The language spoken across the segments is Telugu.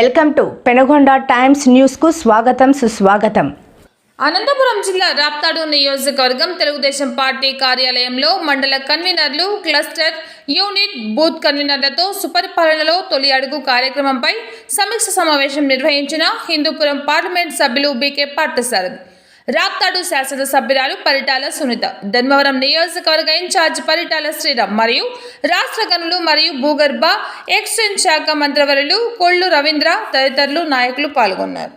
వెల్కమ్ టు పెనగొండ టైమ్స్ న్యూస్కు స్వాగతం సుస్వాగతం. అనంతపురం జిల్లా రాప్తాడు నియోజకవర్గం తెలుగుదేశం పార్టీ కార్యాలయంలో మండల కన్వీనర్లు క్లస్టర్ యూనిట్ బూత్ కన్వీనర్లతో సుపరిపాలనలో తొలి అడుగు కార్యక్రమంపై సమీక్ష సమావేశం నిర్వహించిన హిందూపురం పార్లమెంట్ సభ్యులు బీకే పార్థసారథి. రాప్తాడు శాసనసభ్యురాలు పరిటాల సునీత. ధర్మవరం నియోజకవర్గ ఇన్ఛార్జ్ పరిటాల శ్రీరామ్ మరియు రాష్ట్ర గనులు మరియు భూగర్భ ఎక్స్చేంజ్ శాఖ మంత్రివర్యులు కొళ్ళు రవీంద్ర తదితరులు నాయకులు పాల్గొన్నారు.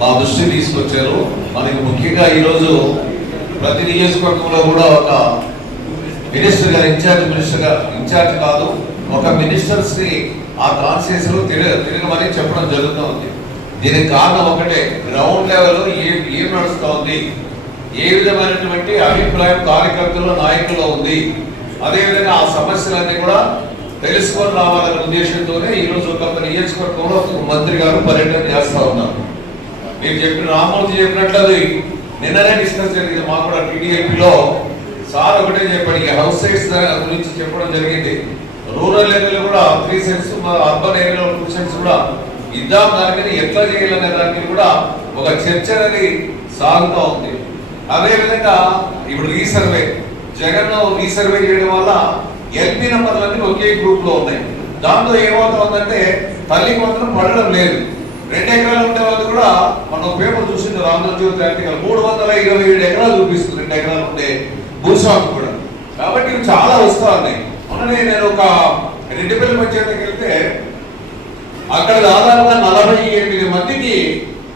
మా దృష్టి తీసుకొచ్చారు. మనకి ముఖ్యంగా ఈరోజు ప్రతి నియోజకవర్గంలో కూడా ఒక మినిస్టర్ గారు ఇన్ఛార్జ్ మినిస్టర్ గారు ఇన్ఛార్జ్ కాదు ఒక మినిస్టర్స్ని ఆ కాన్స్టిట్యూన్స్ తిరగ తిరగమని చెప్పడం జరుగుతూ ఉంది. దీనికి కారణం ఒకటే గ్రౌండ్ లెవెల్ ఏం ఏం నడుస్తోంది? ఏ విధమైనటువంటి అభిప్రాయం కార్యకర్తల్లో నాయకుల్లో ఉంది? అదేవిధంగా ఆ సమస్యలన్నీ కూడా తెలుసుకొని రావాలనే ఉద్దేశంతోనే ఈ రోజు ఒక నియోజకవర్గంలో మంత్రి గారు పర్యటన చేస్తా ఉన్నారు. మీరు చెప్పిన రామూర్తి చెప్పినట్లు అది నిన్ననే డిస్కస్ జరిగింది మాకు కూడా టీడీఏపీలో సార్ ఒకటే చెప్పాడు ఈ హౌస్ సైట్స్ గురించి చెప్పడం జరిగింది. రూరల్ ఏరియాలో కూడా త్రీ సెట్స్ అర్బన్ ఏరియాలో టూ సెట్స్ కూడా ఇద్దాం దాని మీద ఎట్లా చేయాలనే దానికి కూడా ఒక చర్చ అనేది సాగుతూ ఉంది. అదే విధంగా ఇప్పుడు రీసర్వే జగన్ రీసర్వే చేయడం వల్ల ఎల్పీ నంబర్లన్నీ ఒకే గ్రూప్లో ఉన్నాయి. దాంతో ఏమవుతుందంటే తల్లికి మాత్రం పడడం లేదు. రెండు ఎకరాలు ఉండే వాళ్ళు కూడా మనం పేపర్ చూసింది రామజ్యోతి ఆర్టికల్ మూడు వందల ఇరవై ఏడు ఎకరాలు చూపిస్తుంది రెండు ఎకరాలు ఉండే భూస్వామి కూడా. కాబట్టి ఇవి చాలా వస్తూ ఉన్నాయి మొన్ననే నేను ఒక రెడ్డిపల్లి పంచాయతీకి వెళ్తే అక్కడ దాదాపుగా నలభై ఎనిమిది మందికి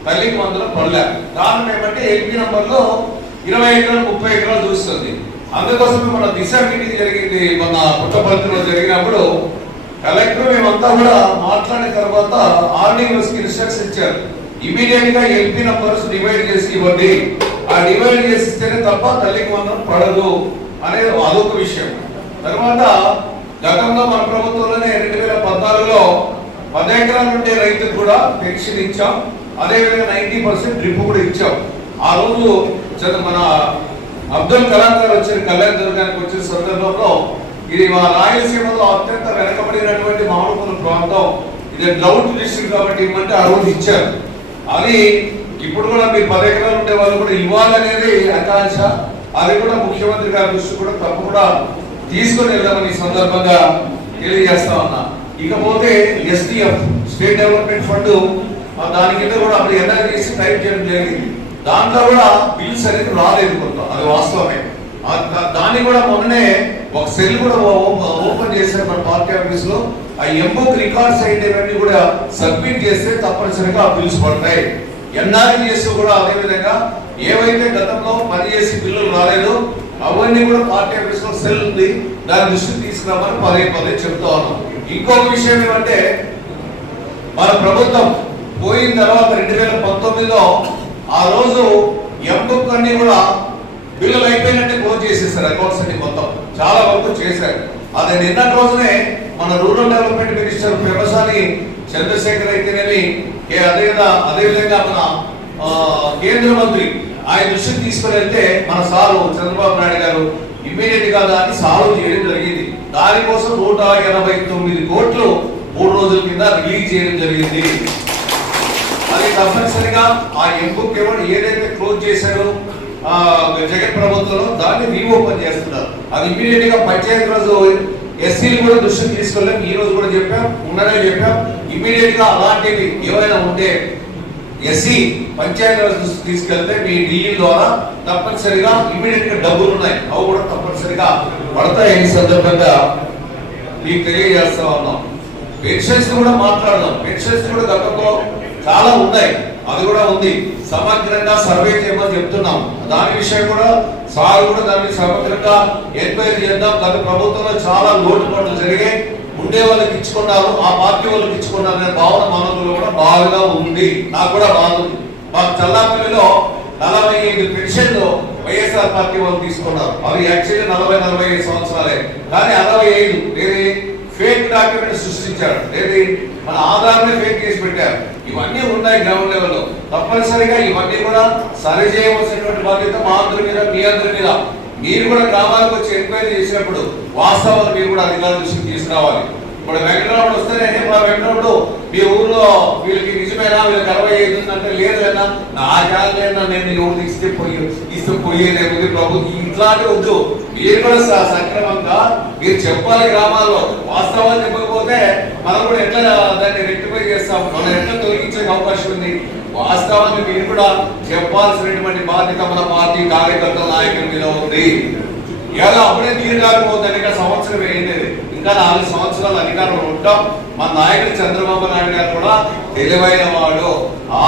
తల్లికి మందులు పడలే. కారణం ఏమంటే ఎల్పీ నంబర్లో ఇరవై ఎకరాలు ముప్పై ఎకరాలు చూస్తుంది అందుకోసమే మన దిశ మీటింగ్ జరిగింది. మన పుట్టపర్తిలో జరిగినప్పుడు కలెక్టర్ మేమంతా కూడా మాట్లాడిన తర్వాత ఆర్డీఓస్కి ఇన్స్ట్రక్షన్ ఇచ్చారు. ఇమీడియట్గా ఎల్పీ నంబర్స్ డివైడ్ చేసి ఇవ్వండి. ఆ డివైడ్ చేసిస్తేనే తప్ప తల్లికి మందులు పడదు అనేది అదొక విషయం. తర్వాత గతంలో మన ప్రభుత్వంలోనే రెండు వేల పద్నాలుగులో పది ఎకరాల ఉండే రైతుకు కూడా పెన్షన్ ఇచ్చాం. అదేవిధంగా నైన్టీ పర్సెంట్ డ్రిప్ కూడా ఇచ్చాం. ఆ రోజు మన అబ్దుల్ కలాం గారు వచ్చిన కళ్యాణ దుర్గానికి వచ్చిన సందర్భంలో ఇది మా రాయలసీమలో అత్యంత వెనకబడినటువంటి మామూలు ప్రాంతం. ఇది డ్రౌట్ డిస్ట్రిక్ట్ కాబట్టి ఇవ్వమంటే ఆ రోజు ఇచ్చారు. అది ఇప్పుడు కూడా మీరు పది ఎకరాలు ఉండే వాళ్ళు కూడా ఇవ్వాలనేది ఆకాంక్ష. అది కూడా ముఖ్యమంత్రి గారి దృష్టి కూడా తప్పకుండా తీసుకుని వెళ్దామని ఈ సందర్భంగా తెలియజేస్తా ఉన్నా. ఇకపోతే ఎస్డిఎఫ్ స్టేట్ డెవలప్మెంట్ ఫండ్ దాని కింద కూడా అప్పుడు ఎన్ఆర్ చేసి టైప్ చేయడం జరిగింది. దాంట్లో కూడా బిల్స్ అనేది రాలేదు కొంత అది వాస్తవమే. దాన్ని కూడా మొన్ననే ఒక సెల్ కూడా ఓపెన్ చేశారు మన పార్టీ ఆఫీస్లో. ఆ ఎంబుక్ రికార్డ్స్ అయినవన్నీ కూడా సబ్మిట్ చేస్తే తప్పనిసరిగా ఆ బిల్స్ పడతాయి. ఎన్ఆర్జీఎస్ కూడా అదే విధంగా ఏవైతే గతంలో పనిచేసి బిల్లులు రాలేదు అవన్నీ కూడా పార్టీ ఆఫీస్లో సెల్ ఉంది దాని దృష్టికి తీసుకురామని పదే పదే చెప్తా ఉన్నాం. ఇంకొక విషయం ఏమంటే మన ప్రభుత్వం పోయిన తర్వాత రెండు వేల పంతొమ్మిదిలో ఆ రోజు ఎంబుక్ అన్ని కూడా బిల్లులు అయిపోయినట్టు క్లోజ్ చేసేసారు అకౌంట్స్ అన్ని మొత్తం. చాలా వరకు చేశారు. అది నిన్నటి రోజునే మన రూరల్ డెవలప్మెంట్ మినిస్టర్ వ్యవసాయ చంద్రశేఖర్ అయితేనేమి ఏ- అదే విధంగా అదే విధంగా మన కేంద్ర మంత్రి ఆయన దృష్టికి తీసుకుని వెళ్తే మన సారు చంద్రబాబు నాయుడు గారు ఇమ్మీడియట్గా దాన్ని సాల్వ్ చేయడం జరిగింది. దానికోసం నూట ఎనభై తొమ్మిది కోట్లు మూడు రోజుల కింద రిలీజ్ చేయడం జరిగింది. అది తప్పనిసరిగా ఆ ఎంబుక్ ఎవరు ఏదైతే క్లోజ్ చేశారో ఆ జగన్ ప్రభుత్వంలో దాన్ని రీఓపెన్ చేస్తున్నారు. అది ఇమీడియట్గా పంచాయతీ రోజు ఎస్సీలు కూడా దృష్టికి తీసుకెళ్ళాం ఈ రోజు కూడా చెప్పాం ఉన్ననే చెప్పాం. ఇమీడియట్గా అలాంటివి ఏమైనా ఉంటే ఎస్సీ పంచాయతీ తీసుకెళ్తే మీ డిఈ ద్వారా తప్పనిసరిగా ఇమీడియట్గా డబ్బులు ఉన్నాయి అవి కూడా తప్పనిసరిగా పడతాయి ఈ సందర్భంగా మీకు తెలియజేస్తా ఉన్నాం. పెన్షన్స్ కూడా మాట్లాడదాం. పెన్షన్స్ కూడా గతంలో చాలా ఉన్నాయి. అది కూడా ఉంది. సమగ్రంగా సర్వే చేయమని చెప్తున్నాం. దాని విషయం కూడా సార్ కూడా దాన్ని సమగ్రంగా ఎంక్వైరీ చేద్దాం. గత ప్రభుత్వంలో చాలా లోటుపాట్లు జరిగాయి. ఉండే వాళ్ళకి ఇచ్చుకున్నారు ఆ పార్టీ వాళ్ళకి ఇచ్చుకున్నారు అనే భావన మనలో కూడా బాగా ఉంది. నాకు కూడా బాధ ఉంది. మాకు చల్లాపల్లిలో నలభై ఐదు పెన్షన్లు వైఎస్ఆర్ పార్టీ వాళ్ళు తీసుకున్నారు. అవి యాక్చువల్లీ నలభై నలభై ఐదు సంవత్సరాలే. కానీ అరవై ఐదు ఏది ఫేక్ డాక్యుమెంట్ సృష్టించాడు ఏది మన ఆధార్ని ఫేక్ చేసి పెట్టారు. ఇవన్నీ ఉన్నాయి గ్రౌండ్ లెవెల్లో. తప్పనిసరిగా ఇవన్నీ కూడా సరి చేయవలసినటువంటి బాధ్యత మా అందరి మీద మీ అందరి మీద. మీరు కూడా గ్రామాలకు వచ్చి ఎంక్వైరీ చేసినప్పుడు వాస్తవాలు మీరు కూడా అధికారులు చూసి తీసుకురావాలి. ఇప్పుడు వెంకటరాముడు వస్తేనే ఇప్పుడు వెంకటరాముడు మీ ఊర్లో వీళ్ళకి నిజమేనా? వీళ్ళకి అరవై ఐదు ఉందంటే లేదన్నా నా జాగ్రత్త నేను ఎవరు ఇస్తే పోయి ఇస్తే పోయేదేముంది ప్రభు. ఇట్లాంటి వద్దు. మీరు కూడా సక్రమంగా మీరు చెప్పాలి గ్రామాల్లో. వాస్తవాలు చెప్పకపోతే మనం కూడా ఎట్లా దాన్ని రెక్టిఫై చేస్తాం? మనం ఎట్లా తొలగించే అవకాశం ఉంది? వాస్తవాన్ని మీరు కూడా చెప్పాల్సినటువంటి బాధ్యత మన పార్టీ కార్యకర్తల నాయకుల మీద ఉంది. ఎలా అప్పుడే దీర్ఘాకపోతుంది కాకపోతే సంవత్సరం అయింది ఇంకా నాలుగు సంవత్సరాలు అధికారంలో ఉంటాం. మన నాయకుడు చంద్రబాబు నాయుడు గారు కూడా తెలివైన వాడు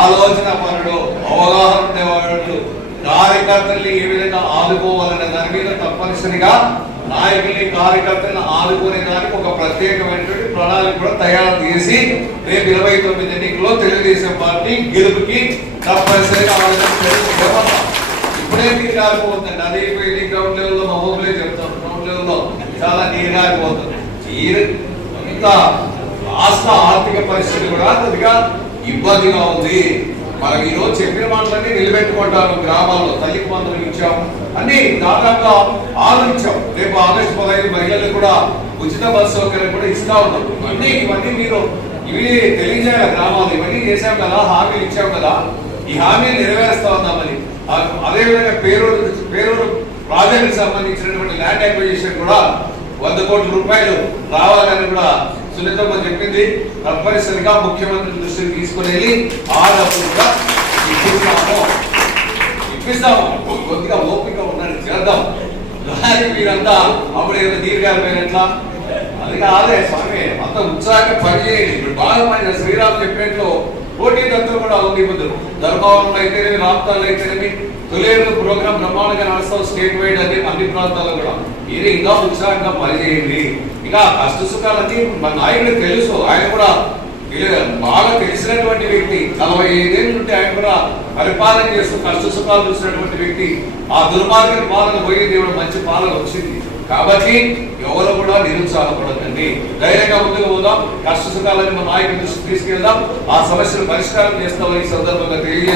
ఆలోచన పనుడు అవగాహన ఉండేవాడు. కార్యకర్తల్ని ఏ విధంగా ఆదుకోవాలనే దాని మీద తప్పనిసరిగా నాయకుల్ని కార్యకర్తలను ఆదుకునే దానికి ఒక ప్రత్యేకమైనటువంటి ప్రణాళిక కూడా తయారు చేసి రేపు ఇరవై తొమ్మిది ఎన్నికల్లో తెలుగుదేశం పార్టీ గెలుపుకి తప్పనిసరిగా ఇప్పుడే మీరు కారిపోతుంది అదే గ్రౌండ్ లెవెల్లో మా ఊర్లే చెప్తాం. గ్రౌండ్ చాలా నీరు నీరు ఇంత రాష్ట్ర ఆర్థిక పరిస్థితి కూడా కొద్దిగా ఇబ్బందిగా ఉంది. మనం ఈ రోజు చెప్పిన మాటలన్నీ నిలబెట్టుకుంటారు గ్రామాల్లో. తల్లికి మందులు ఇచ్చాం. అన్ని దాదాపుగా ఆరు ఇచ్చాం రేపు ఆగస్టు పదహైదు మహిళలు కూడా ఉచిత బస్సు సౌకర్యం కూడా ఇస్తా ఉన్నాం. ఇవన్నీ ఇవన్నీ మీరు ఇవి తెలియజేయాలి గ్రామాలు. ఇవన్నీ చేశాం కదా హామీలు ఇచ్చాం కదా. ఈ హామీలు నెరవేరుస్తా ఉన్నామని అదేవిధంగా పేరూరు పేరూరు ప్రాజెక్టుకు సంబంధించినటువంటి ల్యాండ్ అక్విజిషన్ కూడా వంద కోట్ల రూపాయలు రావాలని కూడా సునీతమ్మ చెప్పింది. తప్పనిసరిగా ముఖ్యమంత్రి దృష్టికి తీసుకుని వెళ్ళి ఆ డబ్బులు కూడా ఇప్పిస్తాము. ఇప్పిస్తాము. కొద్దిగా ఓపిక ఉన్నది చేద్దాం. కానీ మీరంతా అప్పుడు ఏదో దీర్ఘాలమైనట్లా అది కాదే స్వామి అంత ఉత్సాహంగా పనిచేయండి ఇప్పుడు బాగా పని శ్రీరామ్ చెప్పేట్లో పోటీ తత్వం కూడా ఉంది ఇప్పుడు ధర్మవరంలో అయితేనేమి రాప్తాలు అయితేనేమి తొలేరు ప్రోగ్రామ్ బ్రహ్మాండంగా నడుస్తాం స్టేట్ వైడ్ అన్ని అన్ని ప్రాంతాల్లో కూడా. మీరు ఇంకా ఉత్సాహంగా పనిచేయండి. ఇంకా కష్ట సుఖాలన్నీ మన నాయకుడికి తెలుసు ఆయన కూడా బాగా తెలిసినటువంటి వ్యక్తి. నలభై ఐదేళ్ళు నుండి ఆయన కూడా పరిపాలన చేస్తూ కష్ట సుఖాలు చూసినటువంటి వ్యక్తి. ఆ దుర్మార్గం పాలన పోయి దేవుడు మంచి పాలన వచ్చింది. కాబట్టి ఎవరు కూడా నిరుత్సాహపడకండి. ధైర్యంగా ముందుకు పోదాం. కష్ట సుఖాలని మన నాయకుడి దృష్టికి తీసుకెళ్దాం. ఆ సమస్యను పరిష్కారం చేస్తామని ఈ సందర్భంగా తెలియజేస్తాం